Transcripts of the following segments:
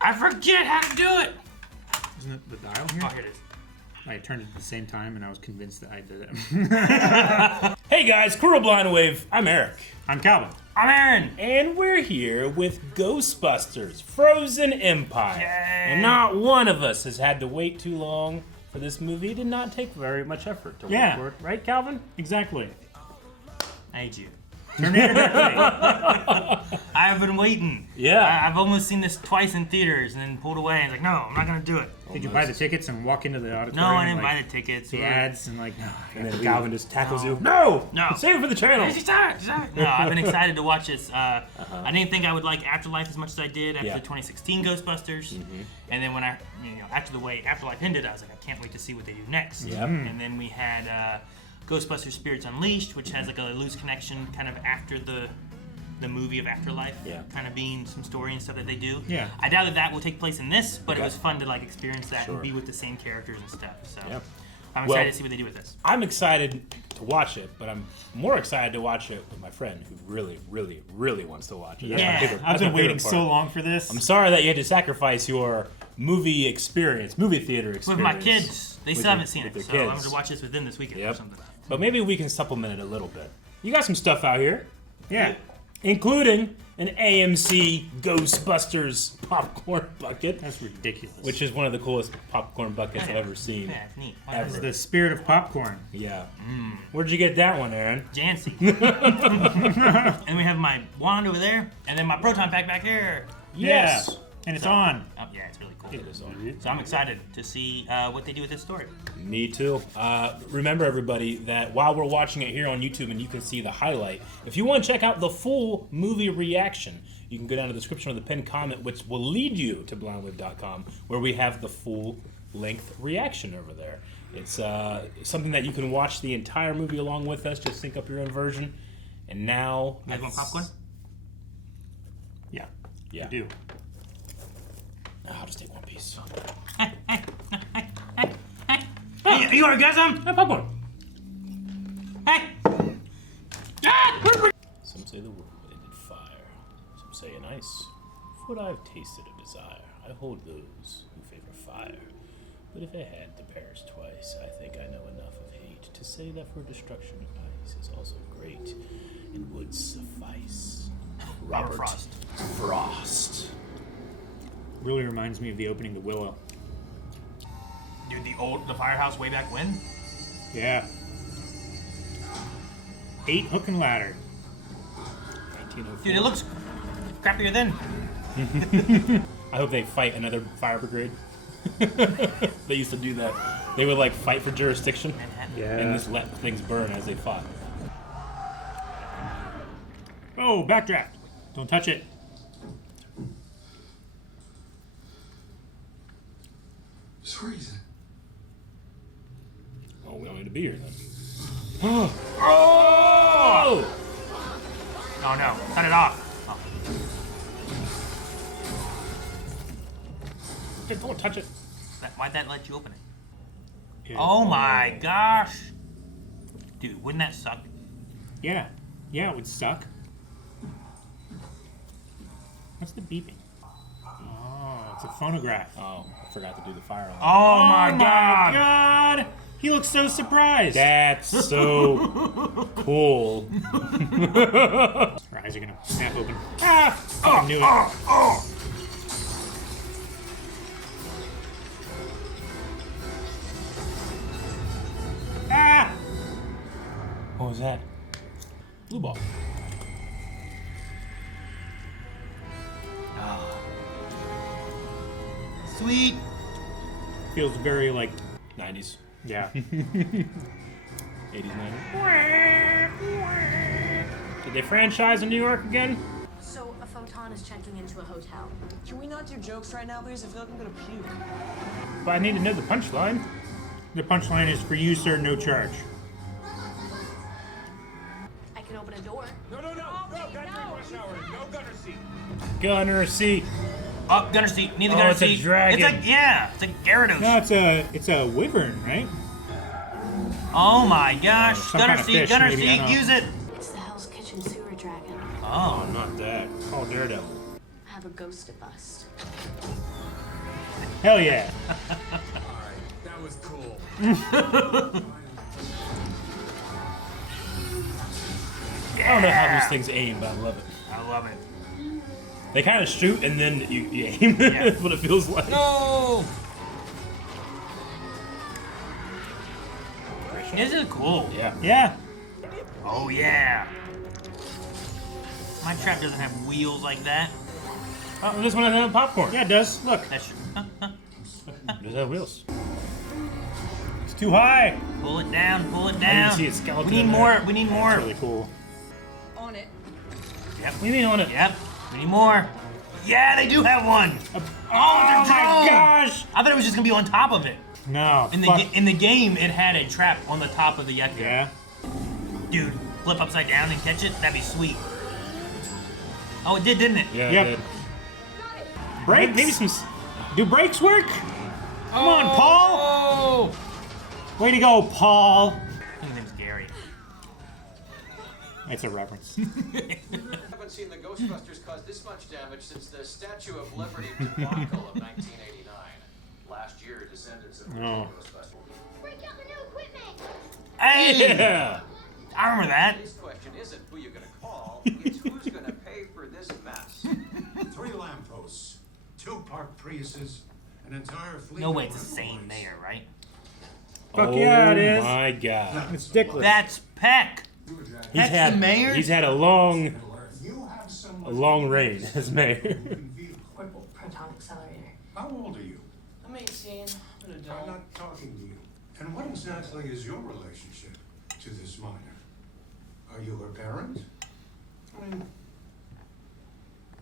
I forget how to do it. Isn't it the dial here? Oh, here it is. I turned it at the same time, and I was convinced that I did it. Hey guys, Coral Blind Wave. I'm Eric. I'm Calvin. I'm Aaron. And we're here with Ghostbusters Frozen Empire. Yay. And not one of us has had to wait too long for this movie. It did not take very much effort to wait for it. Right, Calvin? Exactly. I hate you. Turn it directly. I've been waiting. Yeah. I've almost seen this twice in theaters and then pulled away. And like, no, I'm not gonna do it. Did you buy the tickets and walk into the auditorium? No, I didn't and, buy the tickets. The ads and like, no. And then Calvin just tackles you. No! No. Save it for the channel. No, I've been excited to watch this. I didn't think I would like Afterlife as much as I did after the 2016 Ghostbusters. And then when Afterlife ended, I was like, I can't wait to see what they do next. Yep. And then we had Ghostbusters Spirits Unleashed, which has like a loose connection kind of after the movie of Afterlife, kind of being some story and stuff that they do. Yeah. I doubt that will take place in this, but it was fun to like experience that and be with the same characters and stuff. So I'm excited to see what they do with this. I'm excited to watch it, but I'm more excited to watch it with my friend who really, really, really wants to watch it. I've been waiting so long for this. I'm sorry that you had to sacrifice your movie theater experience. With my kids. They still haven't seen it, so kids. I'm going to watch this with them this weekend or something. But maybe we can supplement it a little bit. You got some stuff out here. Yeah. Including an AMC Ghostbusters popcorn bucket. That's ridiculous. Which is one of the coolest popcorn buckets I've ever seen. Yeah, it's neat. It's the spirit of popcorn. Yeah. Where'd you get that one, Aaron? Jancy. And we have my wand over there, and then my proton pack back here. Yes. Yeah. And it's on. Oh, yeah, it's really cool. It is on. So I'm excited to see what they do with this story. Me too. Remember, everybody, that while we're watching it here on YouTube and you can see the highlight, if you want to check out the full movie reaction, you can go down to the description of the pinned comment, which will lead you to blindwave.com, where we have the full-length reaction over there. It's something that you can watch the entire movie along with us, just sync up your own version. And now... You guys want popcorn? Yeah. Yeah. I do. I'll just take one piece. Hey, you want to get some? Hey, popcorn. Hey! Some say the world ended fire. Some say an ice. For what I've tasted of desire, I hold those who favor fire. But if I had to perish twice, I think I know enough of hate to say that for destruction of ice is also great and would suffice. Robert Frost. Frost. Really reminds me of the opening to Willow. Dude, the firehouse way back when? Yeah. 8 hook and ladder. 1904. Dude, it looks crappier then. I hope they fight another fire brigade. They used to do that. They would like fight for jurisdiction and just let things burn as they fought. Oh, backdraft. Don't touch it. Where is it? Oh, we don't need to be here then. Oh! Oh no, cut it off. Oh. Don't touch it. Why'd that let you open it? Yeah. Oh my gosh. Dude, wouldn't that suck? Yeah. Yeah, it would suck. What's the beeping? Oh, it's a phonograph. Oh, I forgot to do the fire alarm. Oh my god. God! He looks so surprised. That's so cool. Her eyes are gonna snap open. Ah! I knew it. Ah! What was that? Blue ball. Sweet. Feels very like 90s. yeah. 80s, 90s. Did they franchise in New York again? So a photon is checking into a hotel. Can we not do jokes right now, please? I feel like I'm gonna puke. But I need to know the punchline. The punchline is for you, sir, no charge. I can open a door. No, gunner rush hour. No gunner seat. Gunner seat. Oh, gunner seat. Need the gunner it's a seat. dragon. It's it's like Gyarados. No, it's a wyvern, right? Oh my gosh. Some Gunner kind of seat, fish, gunner maybe, I seat, don't know. use it. It's the Hell's Kitchen sewer dragon. Oh. Not that. Call Daredevil. I have a ghost to bust. Hell yeah. Alright, that was cool. I don't know how these things aim, but I love it. I love it. They kind of shoot and then you aim. Yeah. That's what it feels like. No! Isn't it cool? Yeah. Yeah. Oh, yeah. My trap doesn't have wheels like that. Oh, this one doesn't have popcorn. Yeah, it does. Look. That's It does have wheels. It's too high. Pull it down, pull it I down. didn't see a skeleton We need in there. more, we need more. That's really cool. On it. Yep. What do you mean on it? Yep. We need more. Yeah, they do have one. Oh they're my drone. gosh. I thought it was just gonna be on top of it. No. In the fuck. in the game, it had a trap on the top of the Yucca. Yeah. Dude, flip upside down and catch it. That'd be sweet. Oh, it did, didn't it? Yeah, Yep. it did. Brakes? Maybe some. Do brakes work? Come on, Paul. Oh. Way to go, Paul. I think his name's Gary. It's a reference. Haven't seen the Ghostbusters cause this much damage since the Statue of Liberty debacle of 1989. Last year, descendants of Oh. Ghostbusters. Break out the new equipment! Hey! Yeah. I remember that. This question isn't who you're gonna call, it's who's gonna pay for this mess. 3 lampposts, 2 parked Priuses, an entire fleet. No way, of it's the same Rolls-Royce. mayor, right? Fuck yeah, it is. Oh my god. It's Dickless. That's Peck. That's the mayor? He's had a long You have someone reign as mayor. Orbital proton accelerator. How old are you? I'm 18. I'm an adult. I'm not talking to you. And what exactly is your relationship to this minor? Are you her parent? I mean,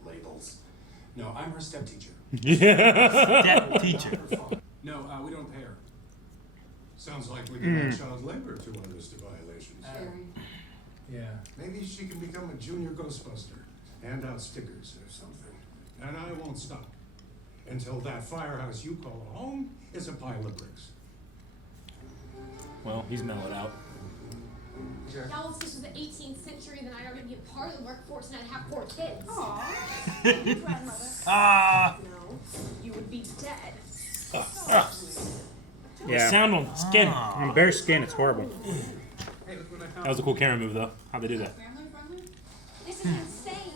labels. No, I'm her stepteacher. Step teacher. No, we don't pay her. Sounds like we can add child labor to our list of violations. Yeah. Maybe she can become a junior Ghostbuster, hand out stickers or something. And I won't stop until that firehouse you call home is a pile of bricks. Well, he's mellowed out. Y'all, if this was the 18th century, then I'd already be a part of the workforce and I'd have 4 kids. Ah. No, you would be dead. Yeah. Sound on skin. On bare skin, it's horrible. That was a cool camera move, though. How'd they do that? This is insane.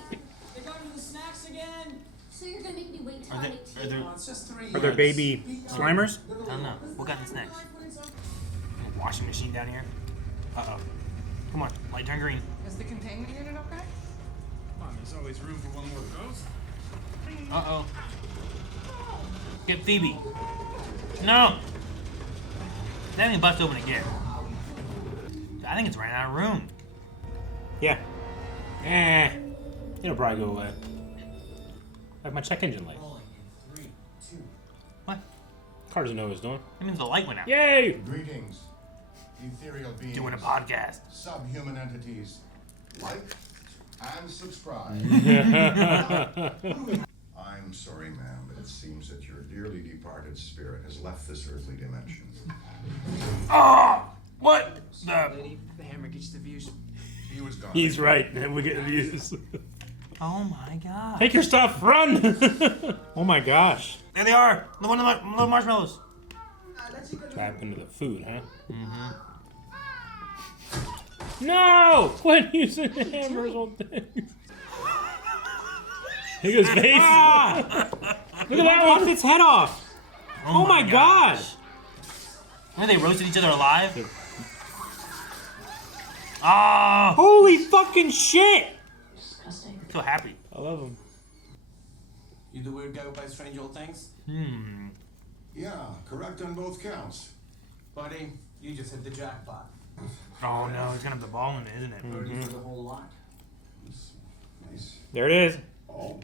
They're going to the snacks again. So you're gonna make me wait till Are I'm there, 18? are there, Oh, it's just 3 Are there baby Slimers? I don't know. What got this next? A washing machine down here? Uh-oh. Come on, light turn green. Is the containment unit okay? Come on, there's always room for one more ghost. Uh-oh. Get Phoebe. No! That ain't bust open again. I think it's ran out of room. Yeah. It'll probably go away. Like my check engine light. What? Car doesn't know what it's doing. That means the light went out. Yay! Greetings, ethereal beings, Doing a podcast. subhuman entities. Like and subscribe. I'm sorry, ma'am, but it seems that your dearly departed spirit has left this earthly dimension. Oh! What? The... Lady, the hammer gets the views. He was gone. He's right. And we get views. Oh my god. Take your stuff, run! Oh my gosh. There they are. The one of the little marshmallows. What happened to the food, huh? No! Quit using the hammers on things. Look at his face. Look at that Knocked one. its head off. Oh my gosh. Remember they roasted each other alive? Ah! Holy fucking shit. Disgusting. So happy. I love him. You the weird guy who buys strange old things? Yeah, correct on both counts. Buddy, you just hit the jackpot. Oh no, it's gonna have the ball in it, isn't it? Birdie for the whole lot. Nice. There it is. Oh,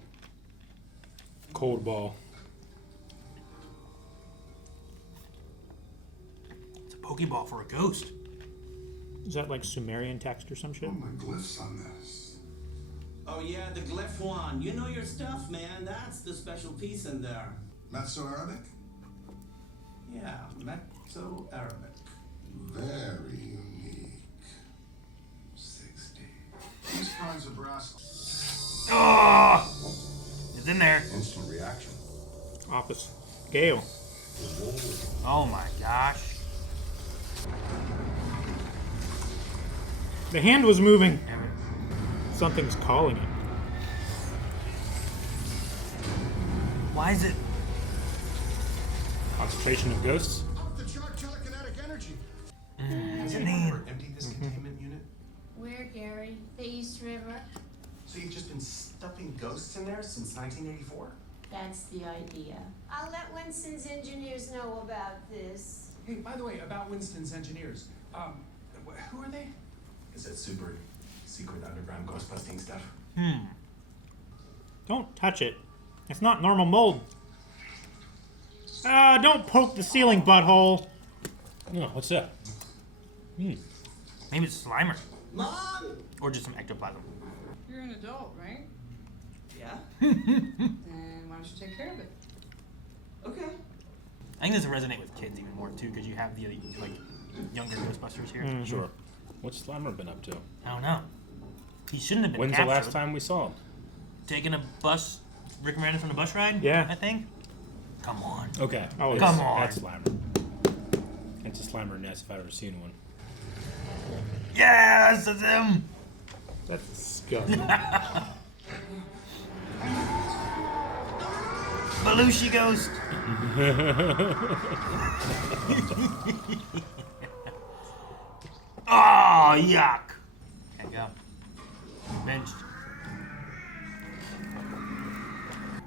Cold ball. It's a Pokeball for a ghost. Is that like Sumerian text or some shit? oh my glyphs on this. Oh yeah, the glyph one. You know your stuff, man. That's the special piece in there. Meso-Arabic? Yeah, Mezzo-Arabic. Very unique. 60. These kinds of brass. Oh! It's in there. Instant reaction. Office. Gale. Oh my gosh. The hand was moving. Something's calling it. Why is it? Concentration of ghosts. Off the chart telekinetic energy. What's it mean? Empty this containment unit? Where, Gary? The East River? So you've just been stuffing ghosts in there since 1984? That's the idea. I'll let Winston's engineers know about this. Hey, by the way, about Winston's engineers. Who are they? Is that super secret underground ghost busting stuff? Don't touch it. It's not normal mold. Don't poke the ceiling, butthole. Oh, what's that? Maybe it's Slimer. Mom! Or just some ectoplasm. You're an adult, right? Yeah? Then why don't you take care of it? Okay. I think this will resonate with kids even more too, because you have the like younger Ghostbusters here. Sure. What's Slimer been up to? I don't know. He shouldn't have been When's captured. the last time we saw him? Taking a bus, Rick Moranis on a bus ride? Yeah. I think. Come on. Okay. Oh, Come on. That's Slimer. That's a Slimer nest if I've ever seen one. Yes, that's him. That's disgusting. Belushi Ghost. Oh, yuck. Can't go. Benched.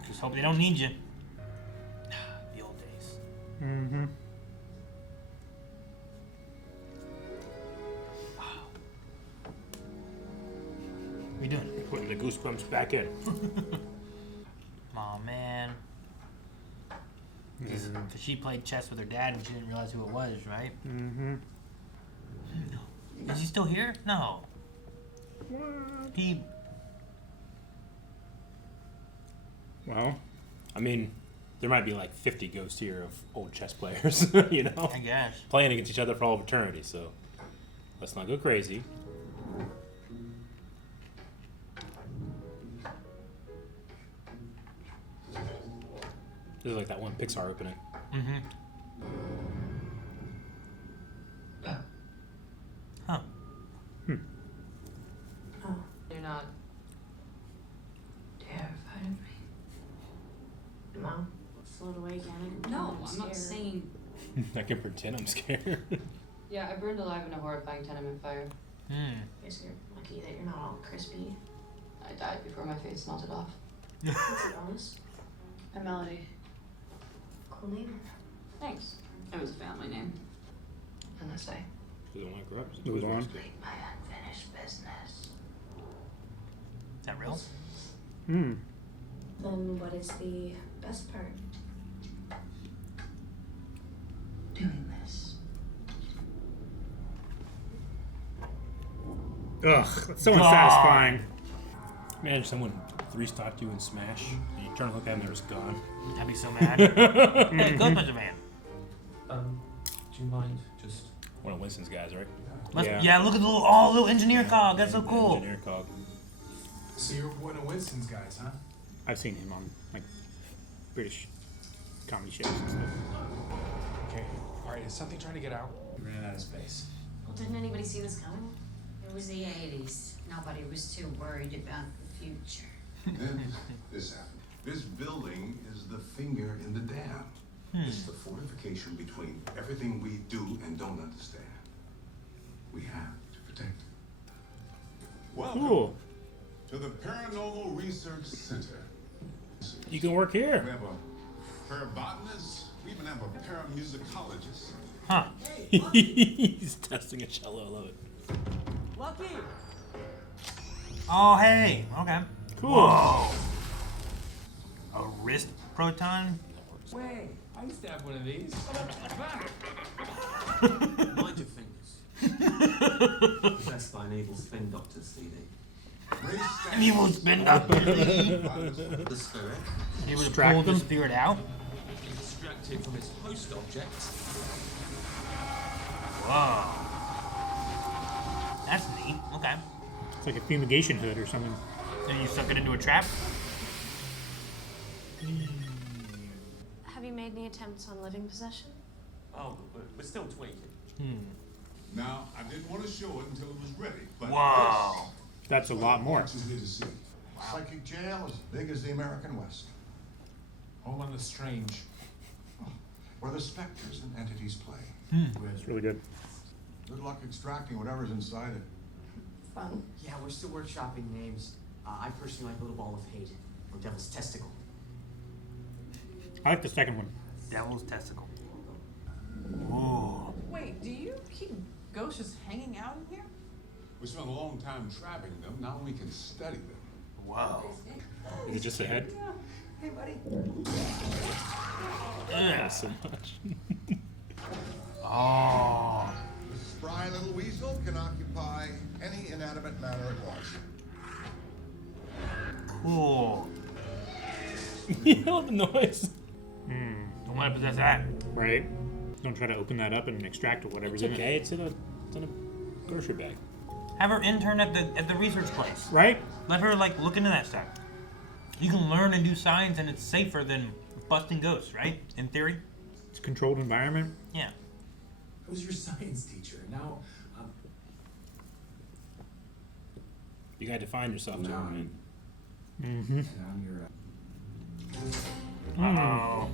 Just hope they don't need you. The old days. Mm-hmm. What are you doing? Putting the goosebumps back in. Oh man. Because she played chess with her dad and she didn't realize who it was, right? Mm-hmm. Is he still here? No. He. Well, I mean, there might be like 50 ghosts here of old chess players, you know? I guess. Playing against each other for all of eternity, so let's not go crazy. This is like that one Pixar opening. Mm-hmm. Huh. Oh, you're not terrified of me? Mom, float away, can I? No, I'm not saying. I can pretend I'm scared. Yeah, I burned alive in a horrifying tenement fire. Guess you're lucky that you're not all crispy. I died before my face melted off. What's your illness? I'm Melody. Cool name. Thanks. It was a family name. Unless I Doesn't want to grow up. move on. complete my unfinished business. Is that real? Hmm. Then what is the best part? Doing this. Ugh, that's so unsatisfying. Imagine someone three-stocked you in Smash, and you turn and look at him and they're just gone. I'd be so mad. Hey, Ghostbuster man. Do you mind just... One of Winston's guys, right? Yeah, look at the little engineer cog. That's so cool. Engineer cog. So you're one of Winston's guys, huh? I've seen him on like British comedy shows and stuff. Okay. All right, is something trying to get out? We ran out of space. Well, didn't anybody see this coming? It was the 80s. Nobody was too worried about the future. Then this happened. This building is the finger in the dam. It's the fortification between everything we do and don't understand. We have to protect it. Welcome Cool. to the Paranormal Research Center. You can work We here. have a parabotanist. We even have a paramusicologist. Huh. He's testing a cello. I love it. Lucky! Oh, hey. Okay. Cool. Whoa. A wrist proton? Wait, I used to have one of these. Mind your fingers. Best by an evil spin doctor CD. And you will spin up. The spirit, You would Distract pull the them. spirit out. extracted from its host object. Whoa. That's neat. Okay. It's like a fumigation hood or something. Then you suck it into a trap? Have you made any attempts on living possession? Oh, we're still tweaking. Now, I didn't want to show it until it was ready, but Whoa. That's a lot more. this is here to see. Psychic jail as big as the American West, Home on the Strange. where the specters and entities play. It's really good. Good luck extracting whatever's inside it. Fun. Yeah, we're still workshopping names. I personally like Little Ball of Hate or Devil's Testicle. I like the second one. Devil's testicle. Ooh. Wait, do you keep ghosts just hanging out in here? We spent a long time trapping them. Now we can study them. Whoa. Is it just a head? Hey, buddy. Ugh. So much. Oh. This spry little weasel can occupy any inanimate matter it wants. Cool. You know the noise. Don't want to possess that. Right? Don't try to open that up and extract whatever's It's in okay. it. It's in a grocery bag. Have her intern at the research place. Right? Let her like look into that stuff. You can learn and do science, and it's safer than busting ghosts, right? In theory. It's a controlled environment. Yeah. I was your science teacher. Now, You gotta define yourself, gentlemen. Mm-hmm. I'm your. Oh.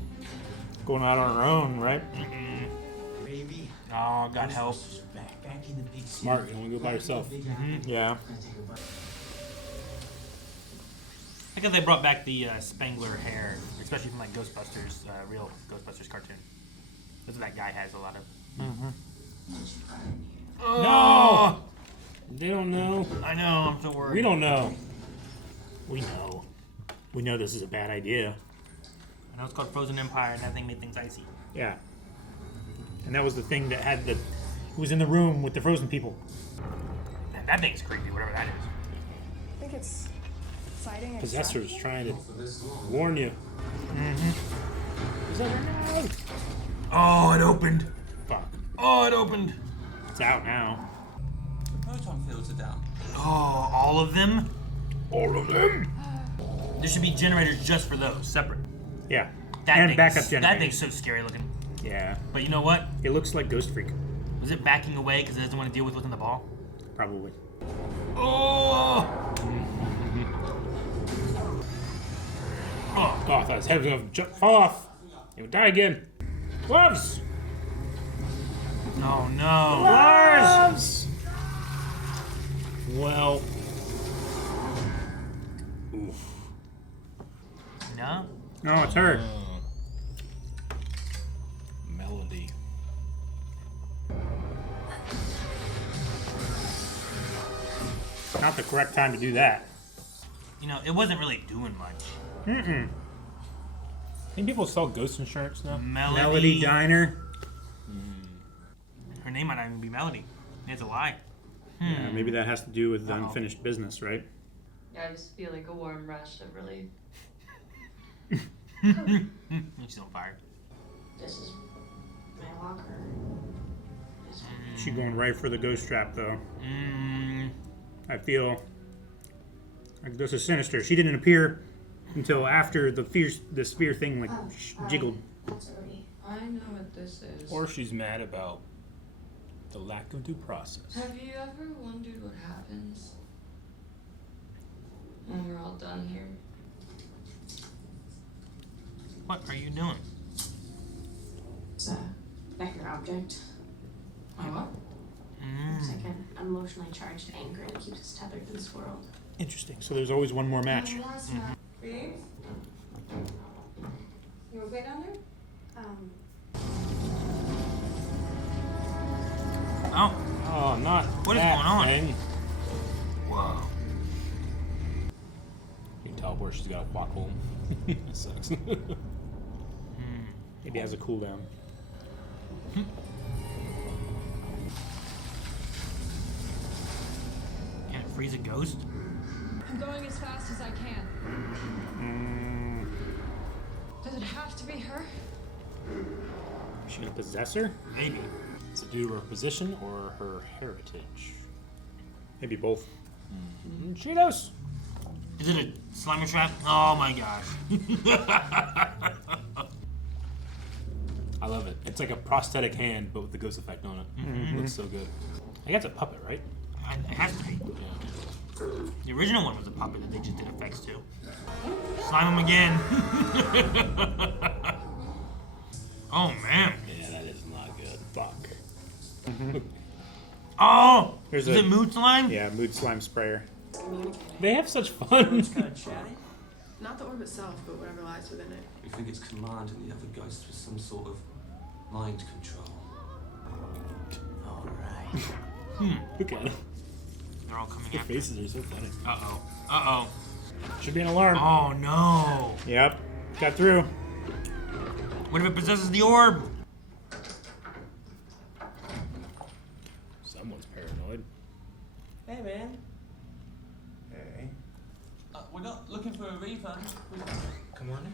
Going out on our own, right? Baby. Oh, God help. Ghostbusters are back in the big city. Smart. You don't want to go by yourself. Yeah. I guess they brought back the Spangler hair, especially from like Ghostbusters, real Ghostbusters cartoon. That's what that guy has a lot of. No! They don't know. I know, I'm so worried. We don't know. We know. We know this is a bad idea. I know it's called Frozen Empire, and that thing made things icy. Yeah. And that was the thing that had the... It was in the room with the frozen people. Man, that thing's creepy, whatever that is. I think it's citing Possessors trying to warn you. Is that right? Oh, it opened. Fuck. Oh, it opened. It's out now. Proton fields are down. Oh, all of them? All of them? There should be generators just for those, separate. Yeah. That and thing's- backup That generators. thing's so scary looking. Yeah. But you know what? It looks like Ghost Freak. Was it backing away because it doesn't want to deal with what's in the ball? Probably. Oh! Oh, I thought his head was going to fall off. He would die again. Gloves! Oh no. Gloves! Well. Oof. No? No, it's her. Melody. Not the correct time to do that. You know, it wasn't really doing much. Mm-mm. I think people sell ghost insurance now. Melody Diner. Her name might not even be Melody. It's a lie. Yeah, maybe that has to do with the unfinished business, right? Yeah, I just feel like a warm rush of relief. She's on fire. This is my locker. She going right for the ghost trap, though. I feel like this is sinister. She didn't appear until after the spear thing like jiggled. I know what this is. Or she's mad about the lack of due process. Have you ever wondered what happens when we're all done here? What are you doing? It's a vector object. What? It's like an emotionally charged anchor that keeps us tethered to this world. Interesting. So there's always one more match. Beans? You okay down there? Oh. Oh, not What is that going on? thing. Whoa. You can tell where she's got a walk home. It sucks. Maybe it has a cooldown. Can it freeze a ghost? I'm going as fast as I can. Does it have to be her? Is she gonna possess her? Maybe. Is it due to her position or her heritage? Maybe both. Cheetos! Is it a Slimer trap? Oh my gosh. I love it. It's like a prosthetic hand, but with the ghost effect on it. It looks so good. I guess it's a puppet, right? It has to be. Yeah. The original one was a puppet that they just did effects to. Slime him again. Oh man. Yeah, that is not good. Fuck. Oh! Is it mood slime? Yeah, mood slime sprayer. They have such fun. It's kind of chatty. Not the orb itself, but whatever lies within it. We think it's commanding the other ghosts with some sort of mind control. Alright. Look at it. They're all coming Their after. faces are so funny. Uh-oh. Uh-oh. Should be an alarm. Oh no. Yep. Got through. What if it possesses the orb? Someone's paranoid. Hey, man. Hey. We're not looking for a refund. Come on.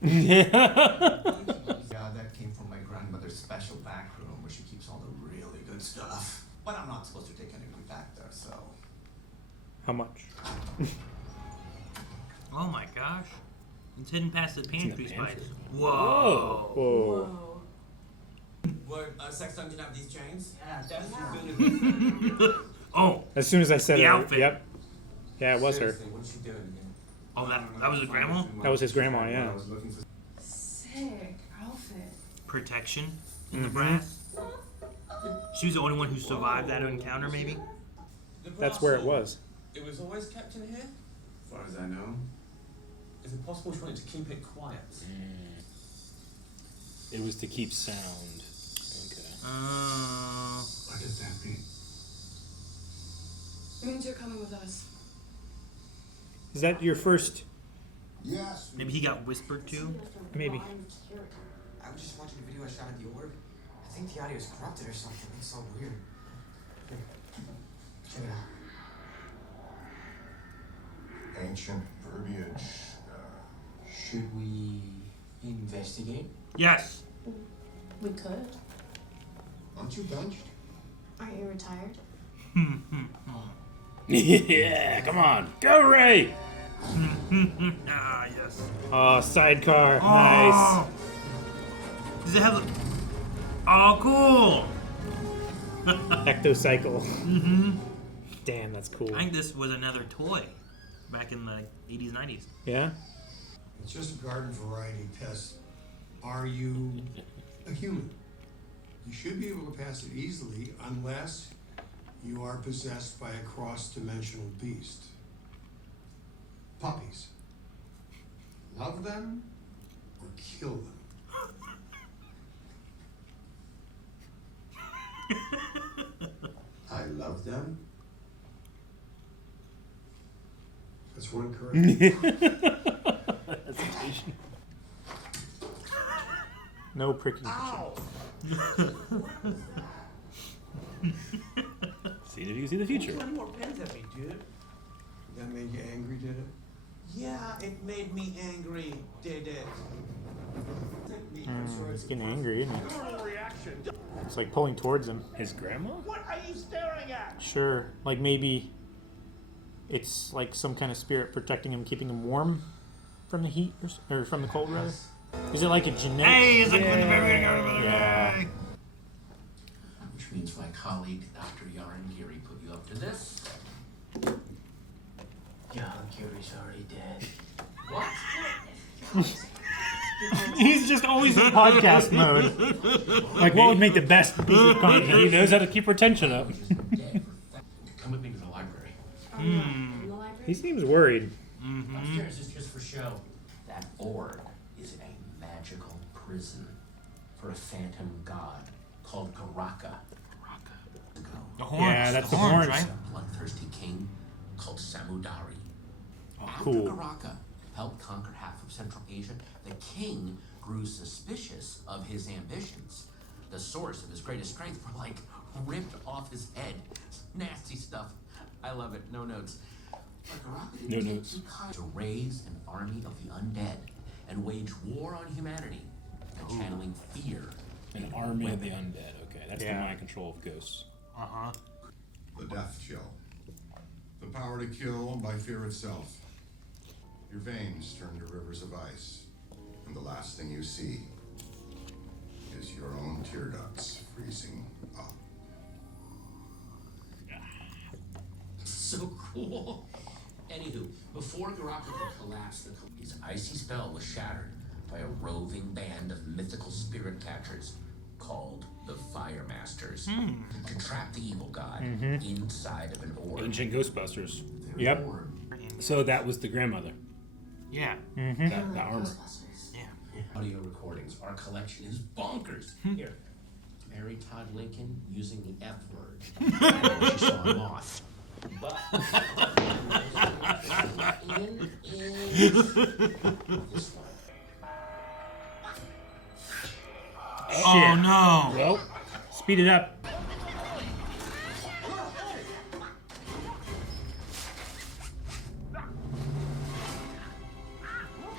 Yeah, that came from my grandmother's special back room where she keeps all the really good stuff. But I'm not supposed to take anything back there, so. How much? Oh my gosh. It's hidden past the pantry spice. pantry. Whoa. Whoa. Word, sex dungeon have these chains? Yeah, that's Oh. As soon as I said The it. outfit. Yep. Yeah, it was her. What's she doing again? Oh, that was a grandma? That was his grandma, yeah. Sick outfit. Protection in the brass. She was the only one who survived that encounter, maybe? That's where it was. It was always kept in here? As far as I know. Is it possible she wanted to keep it quiet? It was to keep sound. Okay. What does that mean? It means you're coming with us. Is that your first? Yes. Maybe he got whispered to? Maybe. I was just watching a video I shot at the orb. I think the audio is corrupted or something. It's so weird. Check it out. Ancient verbiage. Should we investigate? Yes. We could. Aren't you bunched? Aren't you retired? Yeah, come on. Go, Ray! Ah, yes. Oh, sidecar. Oh. Nice. Does it have Oh, cool! Ectocycle. Damn, that's cool. I think this was another toy back in the 80s, 90s. Yeah? It's just a garden variety pest. Are you a human? You should be able to pass it easily unless you are possessed by a cross-dimensional beast. Puppies. Love them or kill them. I love them. That's one correct. Hesitation. No pricking. Ow! See if you can see the future. Any more pens at me, dude? That made you angry, did it? Yeah, it made me angry, did it? He's getting angry, isn't he? Normal reaction. It's like pulling towards him. His grandma? What are you staring at? Sure. Like maybe it's like some kind of spirit protecting him, keeping him warm from the heat or from the cold, rather. Is it like a genetic? Hey, it's like from the very beginning. Yeah. Which means my colleague, Dr. Yarn Geary, put you up to this. John Kerry's already dead. What? He's just always in podcast mode. Like, what would make the best piece of He content? knows how to keep retention up. Come with me to the library. In the library? He seems worried. Upstairs is just for show. That orb is in a magical prison for a phantom god called Garaka. The horns. Yeah, that's the horns, horns. right? A bloodthirsty king called Samudari. After cool. Garaka helped conquer half of Central Asia, the king grew suspicious of his ambitions. The source of his greatest strength were like ripped off his head. Nasty stuff. I love it. No notes. But Garaka didn't take too kind to raise an army of the undead and wage war on humanity by channeling fear. An army of the undead. Okay, that's the mind control of ghosts. Uh-huh. The death chill. The power to kill by fear itself. Your veins turn to rivers of ice, and the last thing you see is tear ducts freezing up. So cool. Anywho, before Garakoko collapsed, his icy spell was shattered by a roving band of mythical spirit catchers called the Firemasters to trap the evil god inside of an orb. Ancient Ghostbusters. Their Yep. orb. So that was the grandmother. Yeah. That armor. Yeah. Audio recordings. Our collection is bonkers. Here, Mary Todd Lincoln using the F word. She saw a moth. But in is this one. Oh no! Well, speed it up.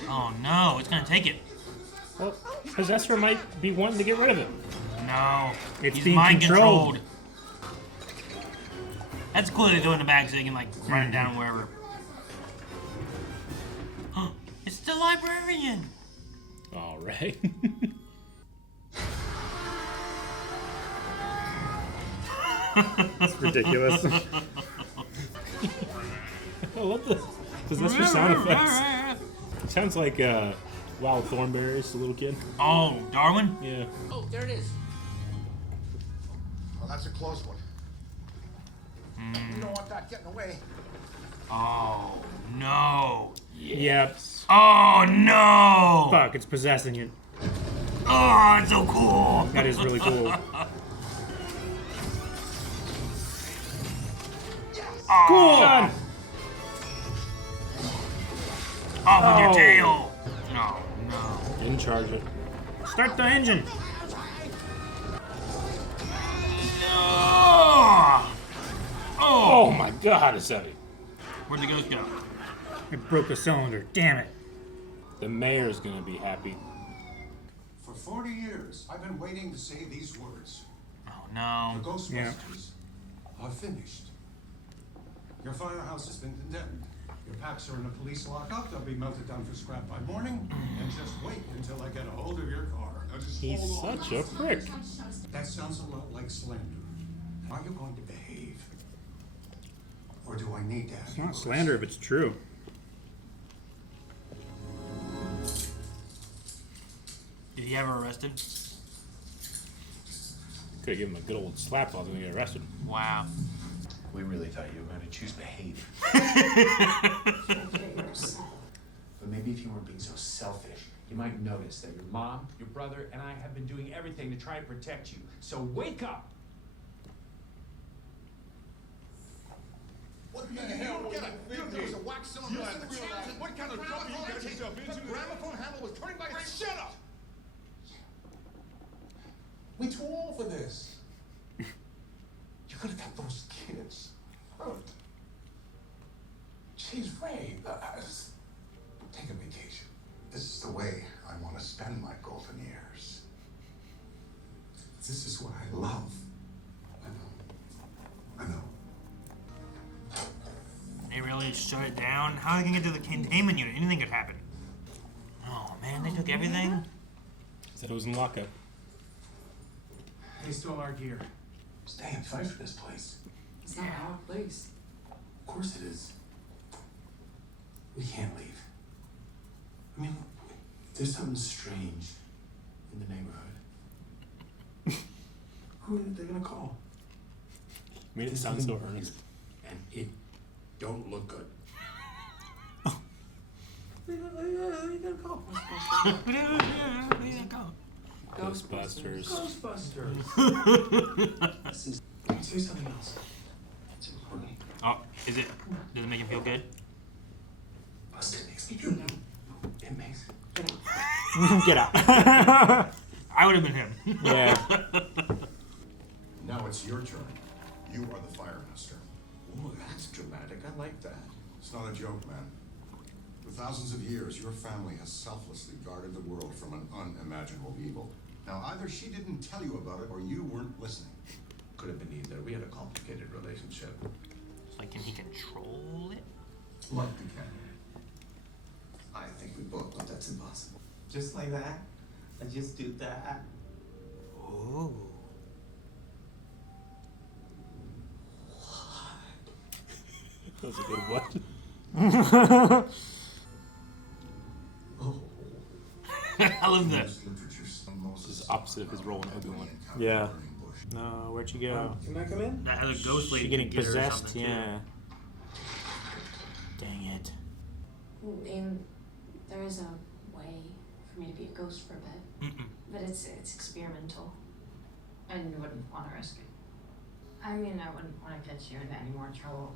Oh no! It's gonna take it. Well, Possessor might be wanting to get rid of it. No, It's he's being mind controlled. That's cool they throw it in the bag so they can like run it down wherever. It's the librarian. All right. That's ridiculous. I love the Possessor sound effects. Sounds like Wild Thornberrys, the little kid. Oh, Darwin? Yeah. Oh, there it is. Well, that's a close one. You don't want that getting away. Oh no! Yep. Oh no! Fuck, it's possessing it. Oh, it's so cool. That is really cool. Oh, Cool. Done. Off with your Oh. tail. No, no. Didn't charge it. Start the engine. Oh, Oh my god, it's heavy. Where'd the ghost go? It broke the cylinder. Damn it. The mayor's gonna be happy. For 40 years, I've been waiting to say these words. Oh no. The Ghostbusters are finished. Your firehouse has been condemned. Your packs are in a police lockup. They'll be melted down for scrap by morning. And just wait until I get a hold of your car. Now just He's hold on. such a prick. That sounds a lot like slander. Are you going to behave? Or do I need to have It's you not slander if it's true. Did he ever arrested? Could have given him a good old slap while he was gonna get arrested. Wow. We really thought you were going to choose behavior. But maybe if you weren't being so selfish, you might notice that your mom, your brother, and I have been doing everything to try and protect you. So wake up! What the hell? There was a wax cylinder at the challenge. What kind of trouble you got yourself into? The gramophone handle was turning by its. Shut up! We too old for this. You could have got those kids hurt. Jeez, Ray, take a vacation. This is the way I want to spend my golden years. This is what I love. I know. They really shut it down? How are they gonna get to the containment unit? Anything could happen. Oh man, they took everything? Said it was in lockup. They stole our gear. Stay and fight for this place. It's not our place. Of course it is. We can't leave. I mean, there's something strange in the neighborhood. Who are they gonna call? Made it sound so earnest. And it don't look good. Ghostbusters. Say something else. It's important. Oh, is it? Does it make him feel good? Busted makes me feel good. It makes. Get out. I would have been him. Yeah. Now it's your turn. You are the Firemaster. Ooh, that's dramatic. I like that. It's not a joke, man. For thousands of years, your family has selflessly guarded the world from an unimaginable evil. Now, either she didn't tell you about it, or you weren't listening. Could have been either. We had a complicated relationship. It's like, can he control it? Like the cat. I think we both know that's impossible. Just like that? I just do that? Oh. That was a good what? I love that. This is opposite of his role in Obi-Wan. Yeah. No, where'd you go? Can I come in? That other ghost lady She getting could get her or possessed, something, too. yeah. Dang it. And there is a way for me to be a ghost for a bit. But it's experimental. And you wouldn't want to risk it. I mean, I wouldn't want to get you into any more trouble.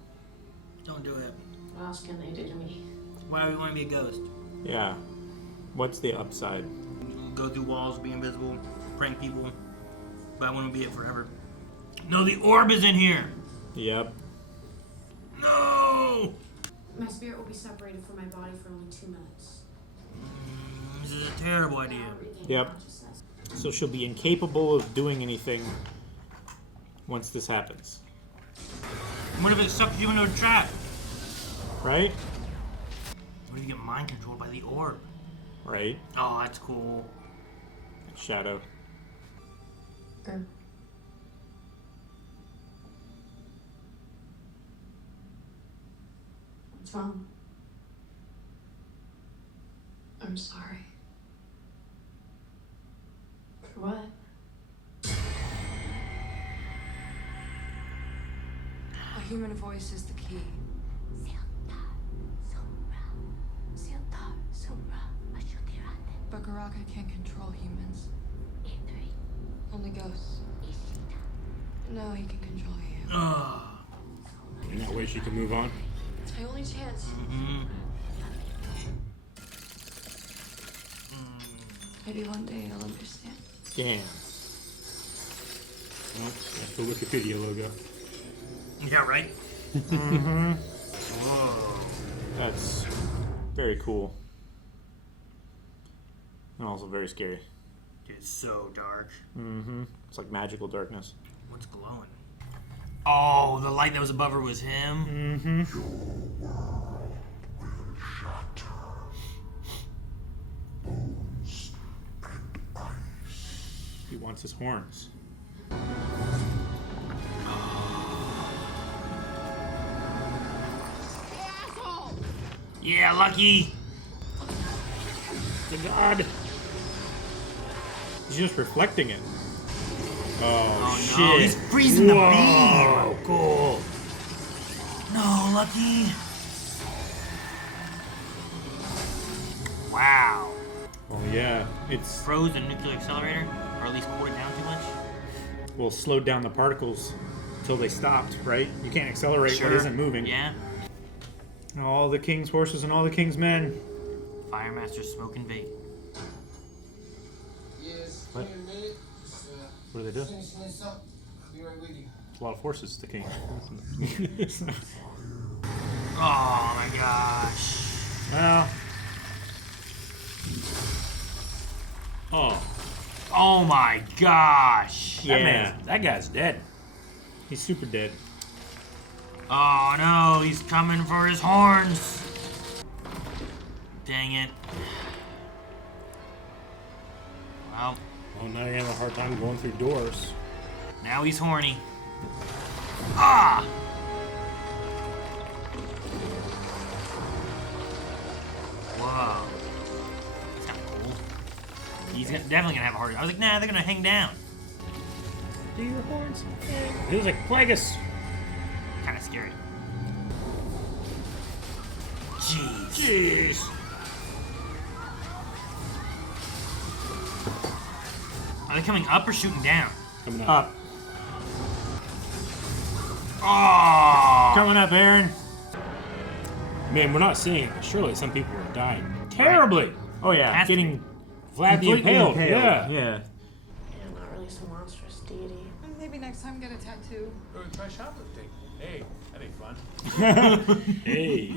Don't do it. What else can they do to me? Why do we want to be a ghost? Yeah. What's the upside? Go through walls, be invisible, prank people. But I want to be it forever. No, the orb is in here! Yep. No! My spirit will be separated from my body for only 2 minutes. This is a terrible idea. Yep. So she'll be incapable of doing anything once this happens. What if it sucks you into a trap? Right? What if you get mind controlled by the orb? Right? Oh, that's cool. Shadow. What's wrong? I'm sorry. For what? A human voice is the key. But Garaka can't control humans. Only ghosts. No, he can control you. In that way she can move on. It's my only chance. Maybe one day you'll understand. Damn. Well, that's the Wikipedia logo. Yeah, right? Whoa. That's very cool. And also very scary. It's so dark. It's like magical darkness. What's glowing? Oh, the light that was above her was him? He wants his horns. Yeah, lucky! The god! He's just reflecting it. Oh, shit. No, he's freezing the beam! Whoa, cool. No, lucky! Wow. Oh, yeah. It's... Froze the nuclear accelerator? Or at least cooled it down too much? Well, slowed down the particles until they stopped, right? You can't accelerate what isn't moving. Yeah. All the king's horses and all the king's men. Firemasters smoking vape. Yes, What? give me a minute. Just, What do they do? finishing this up. I'll be right with you. It's a lot of horses, the king. Oh my gosh. Well. Oh. Oh my gosh. Yeah. That guy's dead. He's super dead. Oh no, he's coming for his horns. Dang it. Well, Oh, now you're having a hard time going through doors. now he's horny. Ah! Whoa. That's kind of cool. He's definitely gonna have a hard time. I was like, nah, they're gonna hang down. Do your horns. He was like Plagueis. Kind of scary. Jeez. Jeez. Are they coming up or shooting down? Coming up. Up. Oh! Coming up, Aaron. Man, we're not seeing it, but surely some people are dying terribly. Oh, yeah. Has to Getting Vlad the completely Impaled. impaled. Yeah. Yeah. I'm not really some monstrous deity. Maybe next time get a tattoo. Try shoplifting. Hey, that'd be fun. Hey.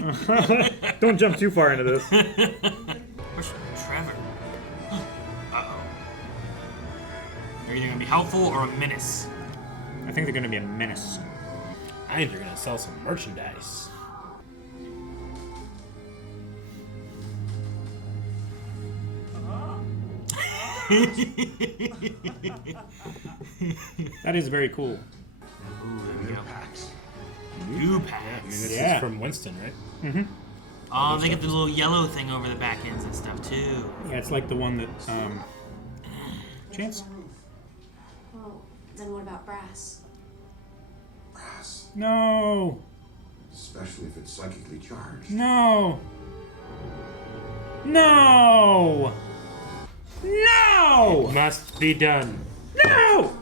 Don't jump too far into this. Where's Trevor? Uh-oh. They're either gonna be helpful or a menace. I think they're going to be a menace. I think they're gonna sell some merchandise. That is very cool. New packs. I mean, this is from Winston, right? Mm-hmm. Oh, they get the little yellow thing over the back ends and stuff too. Yeah, it's like the one that Chance? Well, then what about brass? Brass. No. Especially if it's psychically charged. No. No. No. It must be done. No.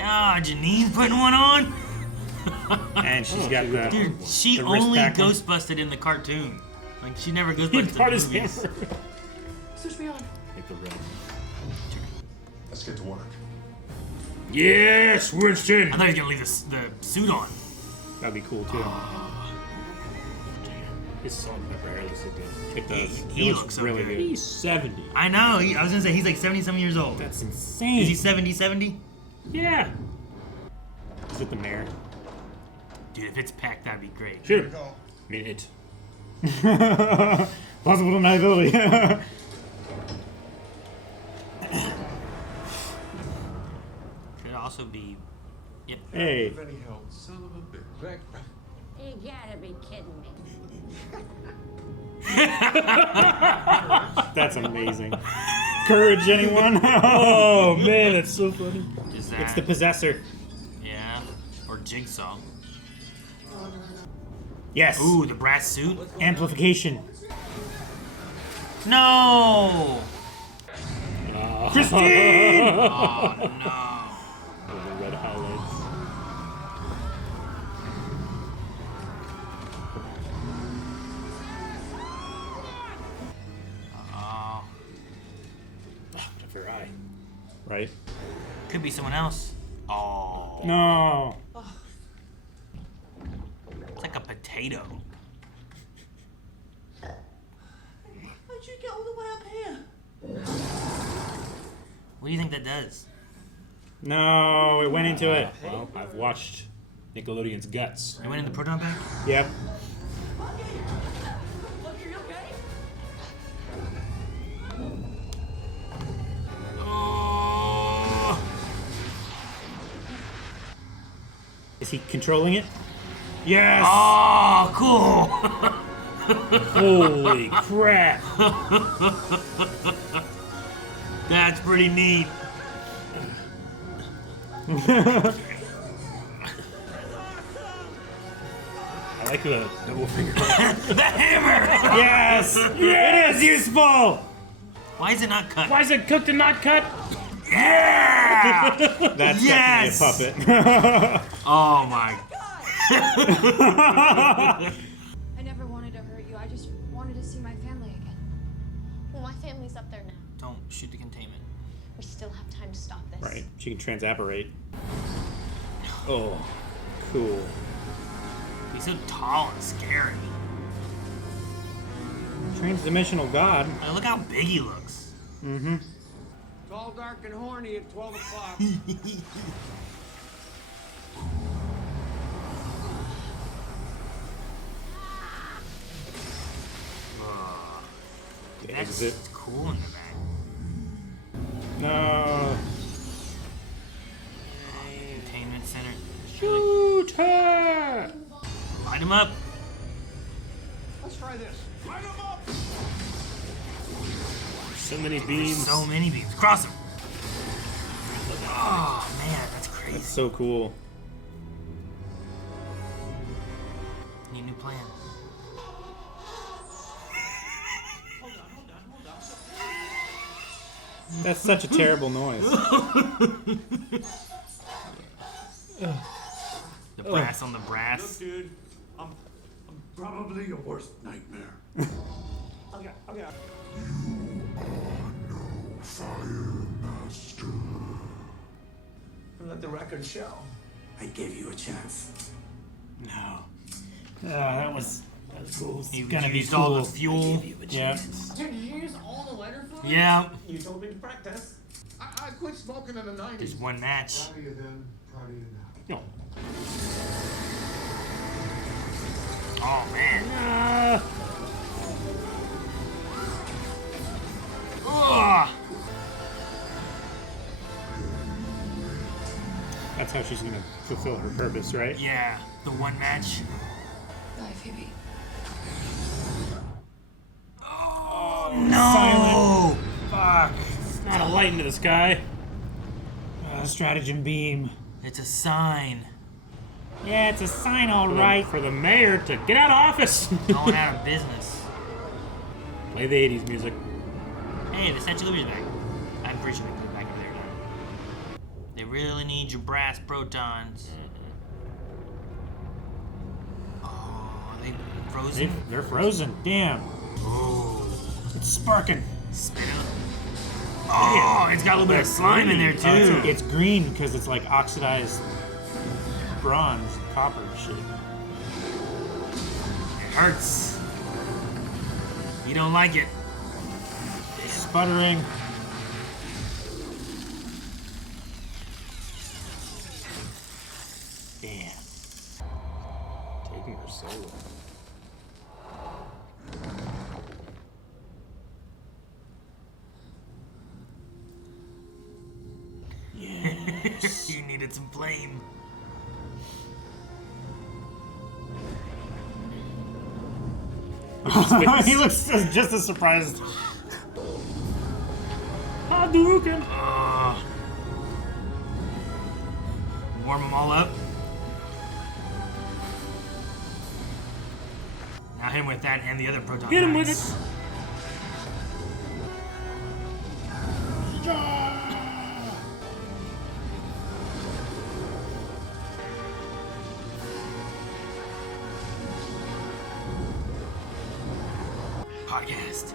Ah, Janine's putting one on. And she's got the dude. She the wrist only back one. Ghostbusted in the cartoon. Like she never He Ghostbusted brought in his the movies. hammer. Switch me on. Take the red. Let's get to work. Yes, Winston. I thought he was gonna leave the suit on. That'd be cool too. His salt and pepper hair looks so good. It does. He It looks so really good. good. He's 70. I know. I was gonna say he's like 70-some years old. That's insane. Is he 70? Yeah. Is it the mayor? Dude, if it's packed, that'd be great. Shoot him. I mean, it. Possible deniability. Could also be. Yep. Hey. Any help, son of a bitch. You gotta be kidding me. That's amazing. Courage, anyone? Oh man, that's so funny. Is It's that? the possessor. Yeah. Or Jigsaw. Yes. Ooh, the brass suit. Amplification. No. Christine! Oh no. The red highlights. Oh. Whatever eye. Right. Could be someone else. Oh. No. It's like a potato. How'd you get all the way up here? What do you think that does? No, it went into it. Well, I've watched Nickelodeon's Guts. It went in the proton pack? Yep. Oh. Is he controlling it? Yes. Oh, cool. Holy crap. That's pretty neat. I like the double finger. The hammer. Yes. It is useful. Why is it not cut? Why is it cooked and not cut? Yeah. That's Yes! definitely a puppet. Oh my. I never wanted to hurt you. I just wanted to see my family again. Well, my family's up there now. Don't shoot the containment. We still have time to stop this. Right. She can transapparate. Oh, cool. He's so tall and scary. Transdimensional god. Like, look how big he looks. Mm-hmm. Tall, dark, and horny at 12 o'clock. The That's exit. cool in the back. No. Containment center. Shoot her! Light him up. Let's try this. Light 'em up! So many beams. So many beams. Cross him. Oh man, that's crazy. That's so cool. Need a new plan. That's such a terrible noise. The brass on the brass. Look, dude, I'm probably your worst nightmare. Okay. Firemaster. Let the record show. I gave you a chance. No. That was cool. He gonna be used all the cool. fuel. Yeah. Dude, did you use all the lighter fluid? Yeah. You told me to practice. I quit smoking in the 90s. Just one match. Proud of you then, proud of you now. No. Oh man. Ugh. That's how she's gonna fulfill her purpose, right? Yeah, the one match. Bye, Phoebe. Oh no! Silent. Fuck. Not a light into the sky. Stratagem beam. It's a sign. Yeah, it's a sign, all right. For the mayor to get out of office. Going out of business. Play the 80s music. Hey, the Statue of Liberty's back. I'm pretty sure they put it back over there now. They really need your brass protons. Oh, are they frozen? They're frozen. Damn. Oh. It's sparking. Spin up. Oh, it's got a little bit of slime in there too. It's green because it's like oxidized bronze, copper shit. It hurts. You don't like it. It's sputtering. Damn. Taking her solo. Yes. You needed some flame. He looks just as surprised. Hadouken! Warm them all up. Now hit him with that and the other proton. Hit him with knights. it! Podcast.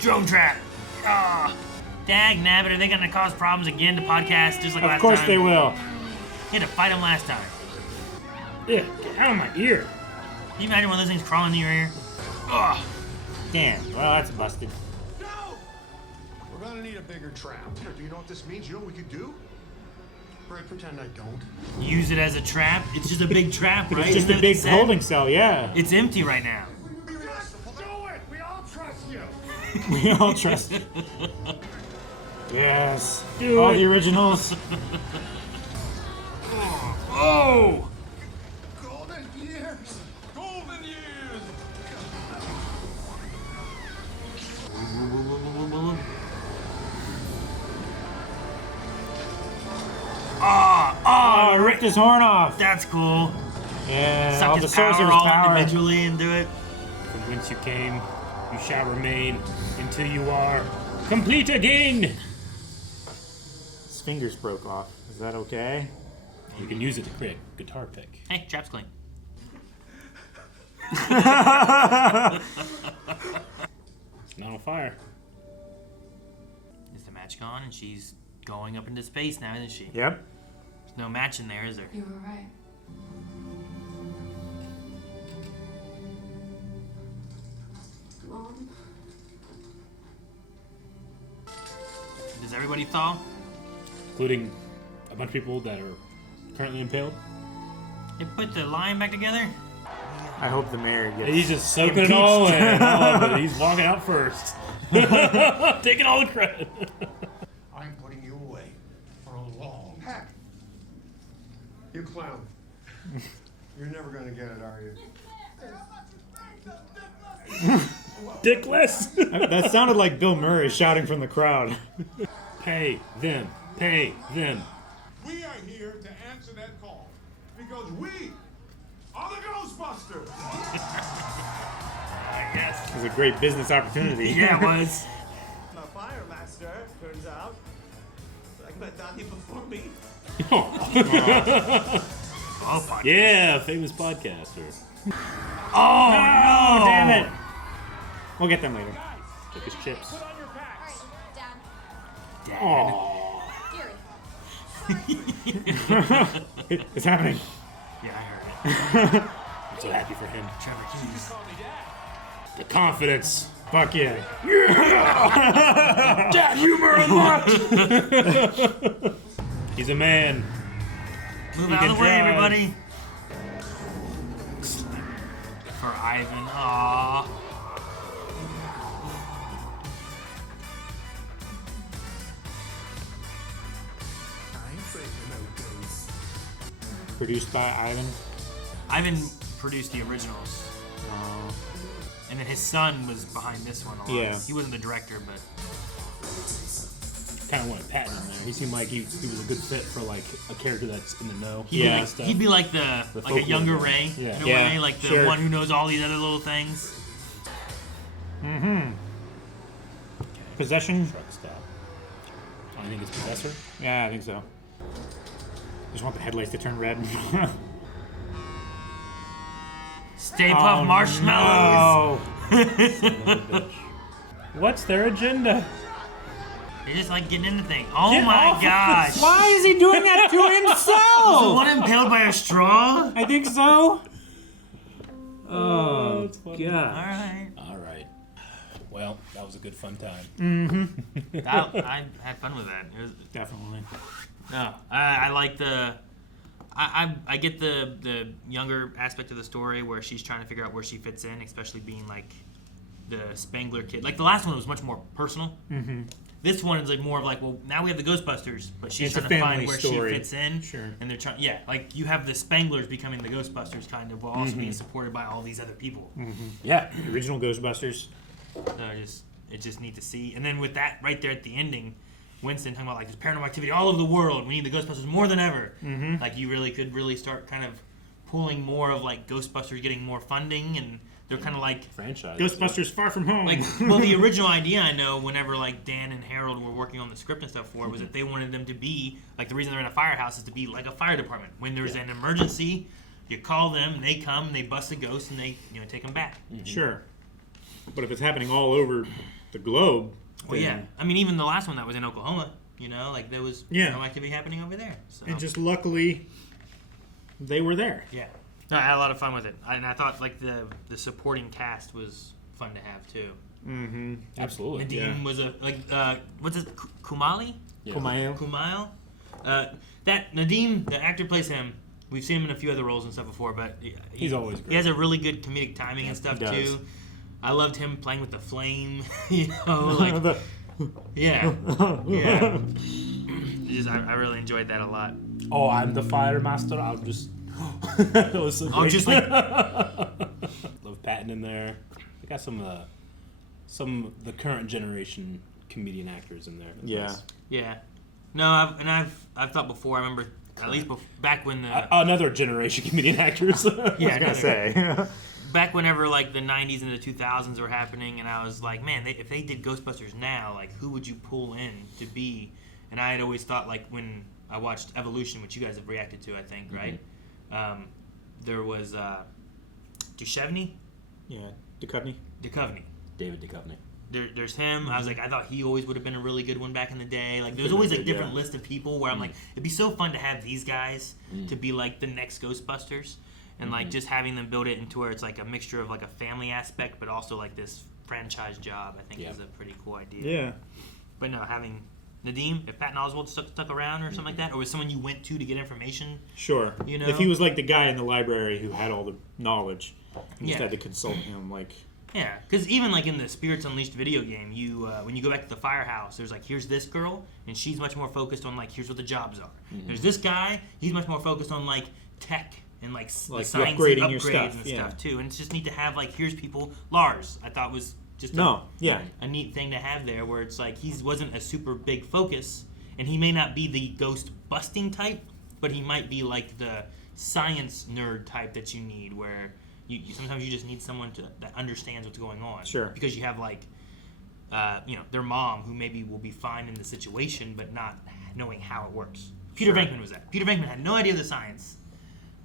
Drone trap. Ah. Dag nabbit, are they gonna cause problems again to podcast just like last time? Of course they will. You had to fight them last time. Yeah, get out of my ear. Can you imagine one of those things crawling in your ear? Ugh. Damn. Well, that's busted. We're gonna need a bigger trap. Do you know what this means? You know what we could do? Right, pretend I don't. Use it as a trap? It's just a big trap, right? It's just a big holding cell, yeah. It's empty right now. Do it! We all trust you! We all trust you. Yes. Do all it. the originals. Oh! Golden years! Golden years! Oh, ripped his horn off. That's cool. Yeah, Suck all his the sorcerer's all power. individually and do it. From whence you came, you shall remain until you are complete again. His fingers broke off. Is that okay? You can use it to create a guitar pick. Hey, trap's clean. It's not on fire. Is the match gone? And she's going up into space now, isn't she? Yep. There's no match in there, is there? You were right. Mom. Does everybody thaw? Including a bunch of people that are currently impaled. They put the line back together? I hope the mayor gets. He's just soaking it all in. I love it. He's walking out first. Taking all the credit. I'm putting you away for a long time. You clown. You're never gonna get it, are you? Dickless. That sounded like Bill Murray shouting from the crowd. Pay them. Pay them. We are here to answer that call because we are the Ghostbusters. Yes. It was a great business opportunity. Yeah, it was. A Firemaster, turns out. Like my daddy before me. Oh, Yeah, famous podcaster. Oh, no! Damn it. We'll get them later. Took his chips. Dad. Oh. It's happening. Yeah, I heard it. I'm so happy for him. Trevor Keys. The confidence. Fuck yeah. Dad humor unlocked. He's a man. Move He out can of the way, drive. everybody. For Ivan. Aww. I ain't afraid. Produced by Ivan. Ivan produced the originals. And then his son was behind this one a lot. Yeah. He wasn't the director, but... Kind of wanted Patton in there. He seemed like he was a good fit for like a character that's in the know. He'd be like a younger guy. Ray, Yeah. in a way, like the one who knows all these other little things. Mm-hmm. Possession. Truck stop. I think it's Possessor. Yeah, I think so. Just want the headlights to turn red. Stay Puft Marshmallows. No. What's their agenda? They just like getting into things. Oh Get my off gosh! Why is he doing that to himself? Was the one impaled by a straw? I think so. Oh, that's funny. God. All right. Well, that was a good fun time. Mm-hmm. I had fun with that. It was, Definitely. no, I like the. I get the younger aspect of the story where she's trying to figure out where she fits in, especially being like the Spangler kid. Like the last one was much more personal. Mm-hmm. This one is like more of like, well, now we have the Ghostbusters, but she's It's a trying to find family where story. she fits in. Sure. And they're trying, like you have the Spanglers becoming the Ghostbusters kind of, while also being supported by all these other people. Mm-hmm. Yeah, the original Ghostbusters. So it's just neat to see. And then with that right there at the ending, Winston talking about like there's paranormal activity all over the world. We need the Ghostbusters more than ever. Mm-hmm. Like you really could start kind of pulling more of like Ghostbusters getting more funding, and they're kind of like franchise. Ghostbusters Far From Home. Like, well, the original idea I know, whenever like Dan and Harold were working on the script and stuff for it, was that they wanted them to be like the reason they're in a firehouse is to be like a fire department. When there's an emergency, you call them, they come, they bust a ghost, and they take them back. Mm-hmm. Sure. But if it's happening all over the globe, well, yeah. I mean, even the last one that was in Oklahoma, like there was no activity happening over there. So. And just luckily, they were there. Yeah. No, I had a lot of fun with it, and I thought like the supporting cast was fun to have too. Mm-hmm. Absolutely. Nadim was what's his Kumali? Yeah. Kumail. That Nadim, the actor plays him. We've seen him in a few other roles and stuff before, but he's always great. He has a really good comedic timing and stuff too. I loved him playing with the flame. Like yeah. I really enjoyed that a lot. Oh, I'm the Firemaster. I'm just. That was so great. Just like love Patton in there. They got some of the current generation comedian actors in there. That's yeah. No, I've thought before. I remember at least back when another generation comedian actors. Yeah, I was gonna say. Back whenever like the 90s and the 2000s were happening, and I was like, man, if they did Ghostbusters now, like who would you pull in to be? And I had always thought like when I watched Evolution, which you guys have reacted to, I think, right? There was Duchovny. Yeah, Duchovny. David Duchovny. There's him. I was like, I thought he always would have been a really good one back in the day. Like, there's always a different list of people where I'm like, it'd be so fun to have these guys to be like the next Ghostbusters, and like just having them build it into where it's like a mixture of like a family aspect, but also like this franchise job. I think is a pretty cool idea. Yeah. But no, having Nadim, if Patton Oswalt stuck around or something like that, or was someone you went to get information. Sure. If he was like the guy in the library who had all the knowledge, you just had to consult him, like. Yeah, because even like in the Spirits Unleashed video game, you when you go back to the firehouse, there's like here's this girl, and she's much more focused on like here's what the jobs are. There's this guy, he's much more focused on like tech and like science upgrading and your upgrades stuff, and stuff too. And it's just neat to have like here's people. Lars, I thought was just a neat thing to have there, where it's like he wasn't a super big focus, and he may not be the ghost busting type, but he might be like the science nerd type that you need, where. You sometimes you just need someone that understands what's going on. Sure. Because you have like, their mom who maybe will be fine in the situation, but not knowing how it works. Peter Venkman was that. Peter Venkman had no idea of the science,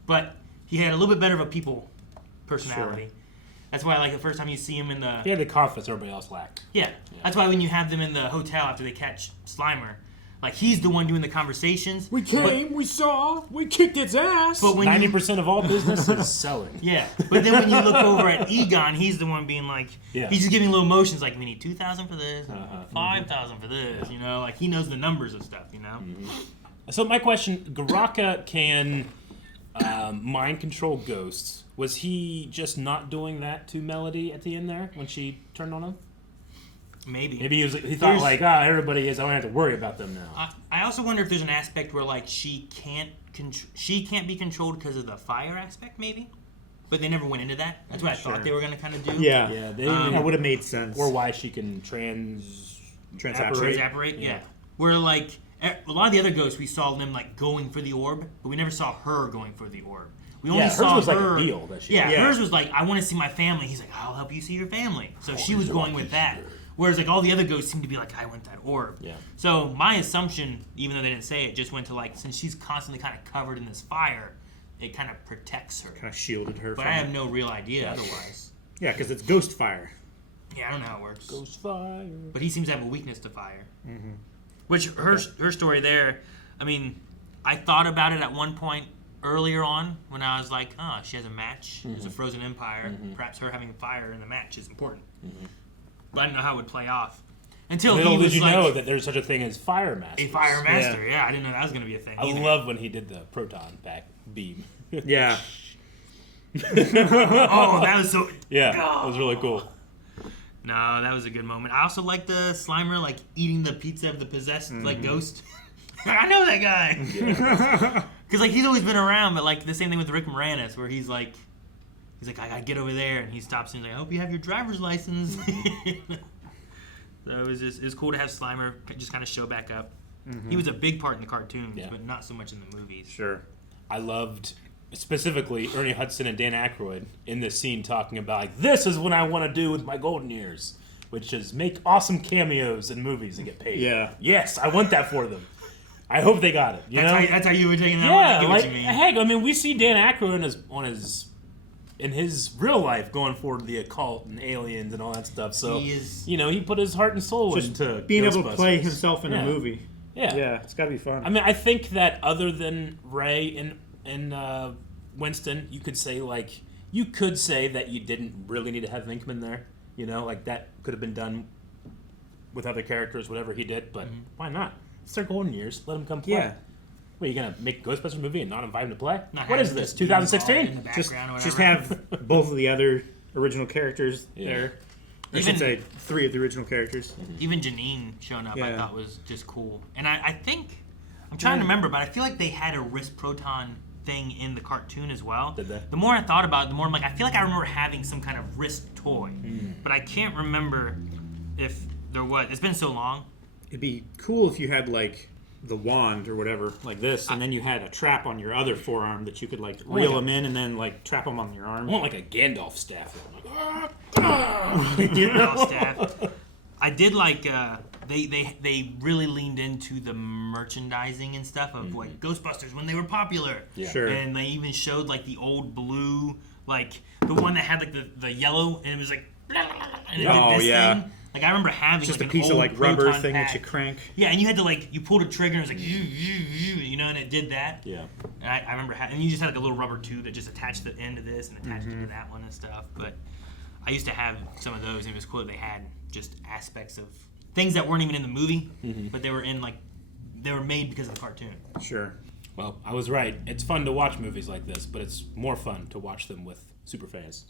but he had a little bit better of a people personality. Sure. That's why, like, the first time you see him in the... He had the confidence everybody else lacked. Yeah. That's why when you have them in the hotel after they catch Slimer, like, he's the one doing the conversations. We came, we saw, we kicked its ass. But when 90% of all business is selling. Yeah. But then when you look over at Egon, he's the one being like, he's just giving little motions like, we need 2,000 for this, 5,000 for this, like he knows the numbers of stuff, So my question, Garaka can mind control ghosts. Was he just not doing that to Melody at the end there when she turned on him? Maybe he thought like, everybody is. I don't have to worry about them now. I also wonder if there's an aspect where like she can't be controlled because of the fire aspect, maybe. But they never went into that. That's what I thought they were going to kind of do. Yeah. That would have made sense. Or why she can transapparate. Yeah. Where like a lot of the other ghosts, we saw them like going for the orb, but we never saw her going for the orb. We only saw hers was her. Like a deal that she. Hers was like, I want to see my family. He's like, I'll help you see your family. So she was going with that. Whereas like all the other ghosts seemed to be like, I want that orb. Yeah. So my assumption, even though they didn't say it, just went to like, since she's constantly kind of covered in this fire, it kind of protects her. Kind of shielded her. But I have no real idea otherwise. Yeah, because it's ghost fire. Yeah, I don't know how it works. Ghost fire. But he seems to have a weakness to fire. Mm-hmm. Which her story there, I mean, I thought about it at one point earlier on when I was like, oh, she has a match. There's a frozen empire. Perhaps her having fire in the match is important. But I didn't know how it would play off. Until Little he was did you like, know that there's such a thing as Firemasters. A Firemaster, yeah. I didn't know that was going to be a thing. I love when he did the proton back beam. Yeah. Oh, that was so... Yeah, that was really cool. No, that was a good moment. I also like the Slimer, like, eating the pizza of the possessed, like, ghost. I know that guy! Because, like, he's always been around, but, like, the same thing with Rick Moranis, where he's like, I gotta get over there, and he stops and he's like, I hope you have your driver's license. So it was cool to have Slimer just kind of show back up. He was a big part in the cartoons, but not so much in the movies. Sure. I loved... specifically Ernie Hudson and Dan Aykroyd in this scene talking about like, this is what I want to do with my golden years, which is make awesome cameos in movies and get paid. Yeah. Yes, I want that for them. I hope they got it. That's how you were taking that one? I get like, what you mean. Heck, I mean, we see Dan Aykroyd in his real life going forward to the occult and aliens and all that stuff. So, he put his heart and soul into being able to Ghostbusters. play himself in a movie. Yeah. Yeah, it's got to be fun. I mean, I think that other than Ray and Winston, you could say that you didn't really need to have Venkman there. Like that could have been done with other characters, whatever he did. But why not? It's their golden years. Let them come play. Yeah. What, are you gonna make a Ghostbusters movie and not invite him to play? Not What is having this? just be involved 2016? in the background or whatever. Just have both of the other original characters there. I should say 3 of the original characters. Even Janine showing up, I thought was just cool. And I think, I'm trying to remember, but I feel like they had a wrist proton thing in the cartoon as well. Did they? The more I thought about it, the more I'm like, I feel like I remember having some kind of wrist toy. But I can't remember if there was. It's been so long. It'd be cool if you had like the wand or whatever, like this, and then you had a trap on your other forearm that you could like reel them in and then like trap them on your arm. I want like a Gandalf staff. Gandalf staff. I did like they really leaned into the merchandising and stuff of like Ghostbusters when they were popular. Yeah. Sure. And they even showed like the old blue, like the one that had like the yellow, and it was like and it did this thing. Like I remember having just like a piece of like rubber proton thing pack. that you crank. Yeah, and you had to like you pulled a trigger and it was like and it did that. Yeah. And I remember and you just had like a little rubber tube that just attached the end of this and attached it to that one and stuff. But I used to have some of those, and it was cool that they had just aspects of things that weren't even in the movie, but they were made because of the cartoon. Sure. Well, I was right. It's fun to watch movies like this, but it's more fun to watch them with super fans.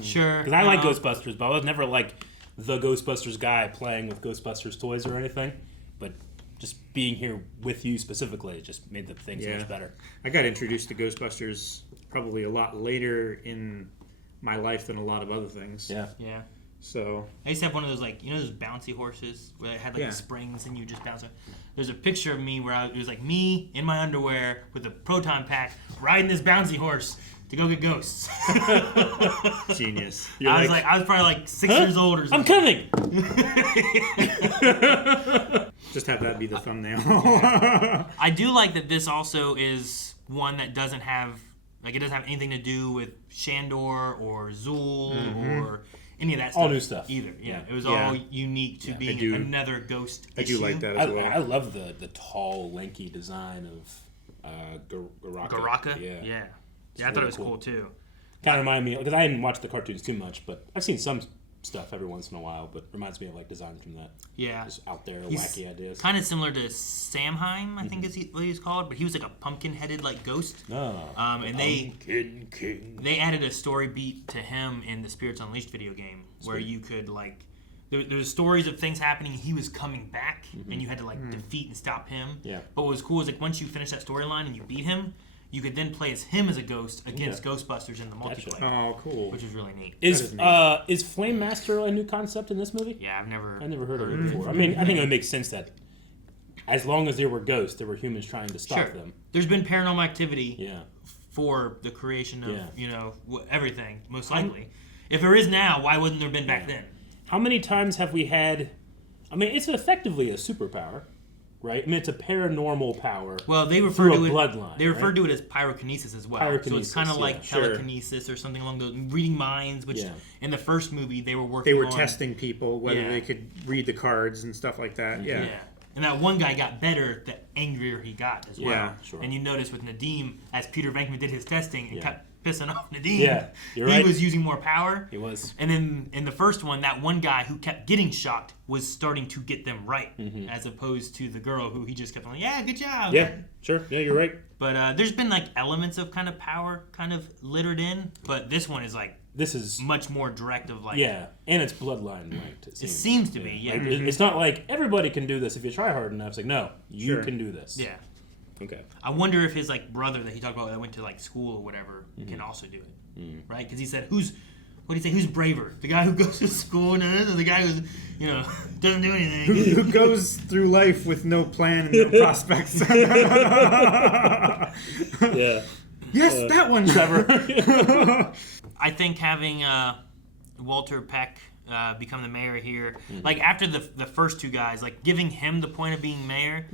Sure. Because I like Ghostbusters, but I was never like the Ghostbusters guy playing with Ghostbusters toys or anything. But just being here with you specifically just made the thing so much better. I got introduced to Ghostbusters probably a lot later in my life than a lot of other things. Yeah. Yeah. So I used to have one of those like those bouncy horses where it had like the springs and you just bounce it. There's a picture of me where it was like me in my underwear with a proton pack riding this bouncy horse to go get ghosts. Genius. I was probably like 6 years old or something. I'm coming. Just have that be the thumbnail. I do like that this also is one that doesn't have it doesn't have anything to do with Shandor or Zool or any of that stuff. All new stuff. Either. Yeah. It was all unique to being another ghost issue. I do like that as well. I love the tall, lanky design of Garaka. Garaka? Yeah. Yeah, I thought it was cool too. Kind of reminded me, because I didn't watch the cartoons too much, but I've seen some stuff every once in a while, but reminds me of like design from that. Yeah. Just out there, wacky ideas. Kind of similar to Samhain, I think is what he's called, but he was like a pumpkin-headed like ghost. And they added a story beat to him in the Spirits Unleashed video game where you could like there was stories of things happening. He was coming back, and you had to like defeat and stop him. Yeah. But what was cool is like once you finish that storyline and you beat him, you could then play as him as a ghost against Ghostbusters in the multiplayer. Oh, cool. Which is really neat. Is Flamemaster a new concept in this movie? Yeah, I've never heard of it before. I mean, I think it would make sense that as long as there were ghosts, there were humans trying to stop them. There's been paranormal activity for the creation of everything, most likely. If there is now, why wouldn't there have been back then? How many times have we had... I mean, it's effectively a superpower, right? I mean, it's a paranormal power. Well, they refer to it bloodline. They refer to it as pyrokinesis as well. Pyrokinesis, so it's kind of like telekinesis or something along those reading minds. Which in the first movie they were working. They were on, testing people whether they could read the cards and stuff like that. Yeah. And that one guy got better the angrier he got as well. Yeah, sure. And you notice with Nadim, as Peter Venkman did his testing and kept pissing off Nadim, you're right. He was using more power. He was. And then in the first one, that one guy who kept getting shocked was starting to get them right, as opposed to the girl who he just kept on, yeah, good job. Yeah, sure. Yeah, you're right. But there's been like elements of kind of power kind of littered in, but this one is like much more direct of like and it's bloodline linked. It seems to be Like, it's not like everybody can do this if you try hard enough. It's like no, you can do this. Yeah. Okay. I wonder if his like brother that he talked about that went to like school or whatever can also do it, right? Because he said what do you say? Who's braver? The guy who goes to school and the guy who doesn't do anything. Who goes through life with no plan and no prospects? Yes, that one, Trevor. I think having Walter Peck become the mayor here, like after the first two guys, like giving him the point of being mayor,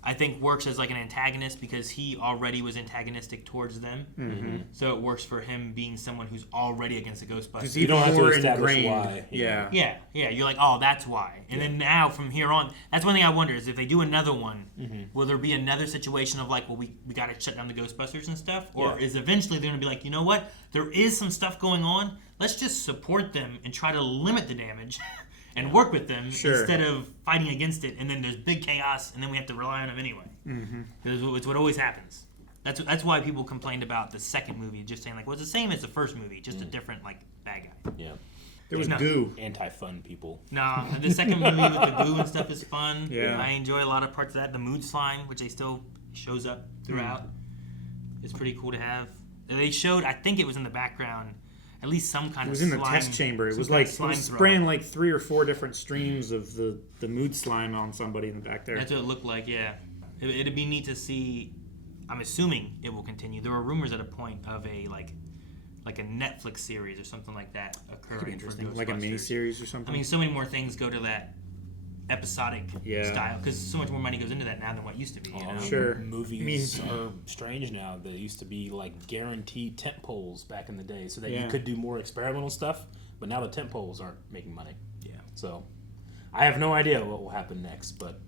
I think works as like an antagonist because he already was antagonistic towards them. So it works for him being someone who's already against the Ghostbusters. You don't have to establish why. Yeah. You're like, oh, that's why. And then now from here on, that's one thing I wonder is if they do another one, will there be another situation of like, well, we got to shut down the Ghostbusters and stuff? Or is eventually they're going to be like, you know what? There is some stuff going on. Let's just support them and try to limit the damage. And work with them instead of fighting against it, and then there's big chaos, and then we have to rely on them anyway. Because it's what always happens. That's why people complained about the second movie, just saying like, well, it's the same as the first movie, just a different like bad guy. Yeah, there was goo. Anti-fun people. No, the second movie with the goo and stuff is fun. Yeah, I enjoy a lot of parts of that. The mood slime, which they still shows up throughout, is pretty cool to have. They showed, I think it was in the background. At least some kind of slime. It was in the test chamber. It was like it was spraying like 3 or 4 different streams of the mood slime on somebody in the back there. That's what it looked like, yeah. It'd be neat to see. I'm assuming it will continue. There were rumors at a point of a like a Netflix series or something like that occurring for Ghostbusters. Like a mini-series or something. I mean, so many more things go to that episodic style because so much more money goes into that now than what used to be. You know? Sure. Movies are strange now. They used to be like guaranteed tent poles back in the day, so that you could do more experimental stuff. But now the tent poles aren't making money. Yeah. So I have no idea what will happen next. But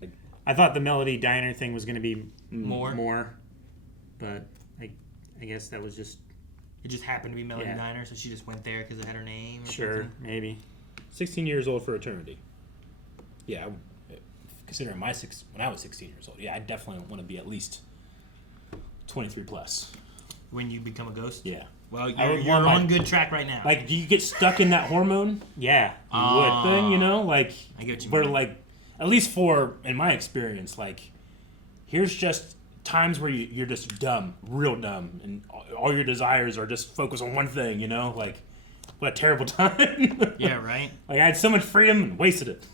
I thought the Melody Diner thing was going to be more, but I guess that was just. It just happened to be Melody Diner, so she just went there because it had her name. Or something. Maybe. 16 years old for eternity. Yeah, considering when I was 16 years old, I definitely want to be at least 23 plus. When you become a ghost? Yeah. Well, you're on good track right now. Like, do you get stuck in that hormone? Yeah, you would. Thing, you know? Like, I get what you where, mean. like, at least in my experience, like, here's just times where you're just dumb, real dumb, and all your desires are just focused on one thing, you know? Like, what a terrible time. Yeah, right? Like, I had so much freedom and wasted it.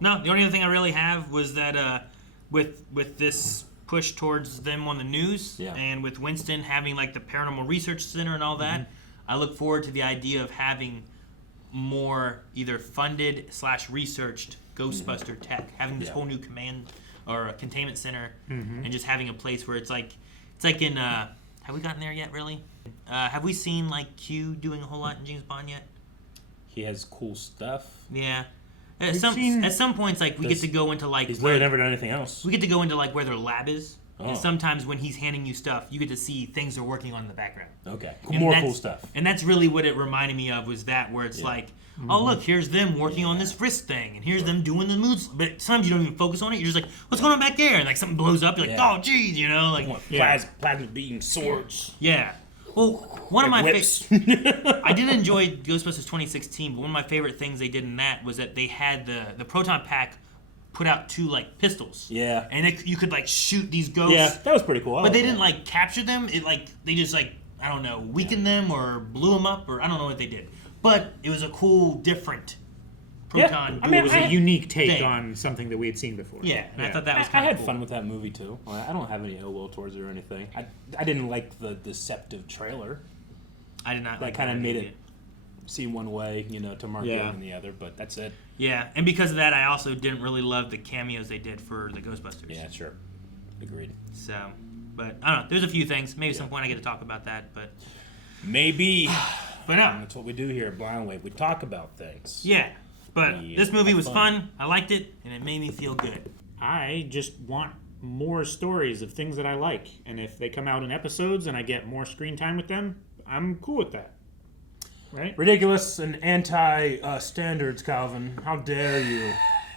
No, the only other thing I really have was that with this push towards them on the news, and with Winston having, like, the Paranormal Research Center and all that, I look forward to the idea of having more either funded / researched Ghostbuster tech, having this whole new command or a containment center, and just having a place where it's like in have we gotten there yet, really? Have we seen, like, Q doing a whole lot in James Bond yet? He has cool stuff. Yeah. At some points, like, we get to go into, like... He's really never done anything else. We get to go into, like, where their lab is. Oh. And sometimes when he's handing you stuff, you get to see things they're working on in the background. Okay. More cool stuff. And that's really what it reminded me of, was that, where it's like, oh, look, here's them working on this wrist thing, and here's them doing the moves. But sometimes you don't even focus on it. You're just like, what's going on back there? And, like, something blows up. You're like, oh, geez, you know? Like, plasma beam swords. Yeah. Well, one of my whips. I did enjoy Ghostbusters 2016, but one of my favorite things they did in that was that they had the proton pack put out 2 like pistols. Yeah. And you could like shoot these ghosts. Yeah, that was pretty cool. But they didn't like capture them. It like they just like I don't know weakened them or blew them up or I don't know what they did. But it was a cool, different proton. It was a unique take thing. on something that we had seen before. Yeah, and I thought that was I kind of had cool. fun with that movie too. I don't have any ill will towards it or anything. I didn't like the deceptive trailer. I did not. That like kind of that made movie. it seem one way, to mark one and the other. But that's it. Yeah, and because of that, I also didn't really love the cameos they did for the Ghostbusters. Yeah, sure. Agreed. So, but I don't know. There's a few things. Maybe at some point I get to talk about that, but maybe. But no, that's what we do here at Blind Wave. We talk about things. Yeah, but this movie was fun. I liked it, and it made me feel good. I just want more stories of things that I like, and if they come out in episodes and I get more screen time with them, I'm cool with that. Right? Ridiculous and anti-standards, Calvin. How dare you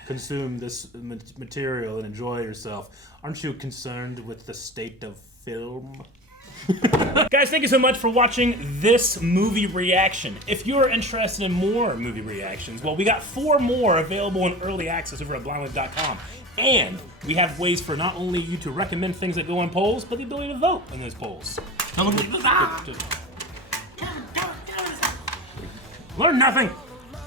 consume this material and enjoy yourself? Aren't you concerned with the state of film? Guys, thank you so much for watching this movie reaction. If you're interested in more movie reactions, well, we got 4 more available in early access over at blindwave.com. And we have ways for not only you to recommend things that go on polls, but the ability to vote in those polls. Learn nothing.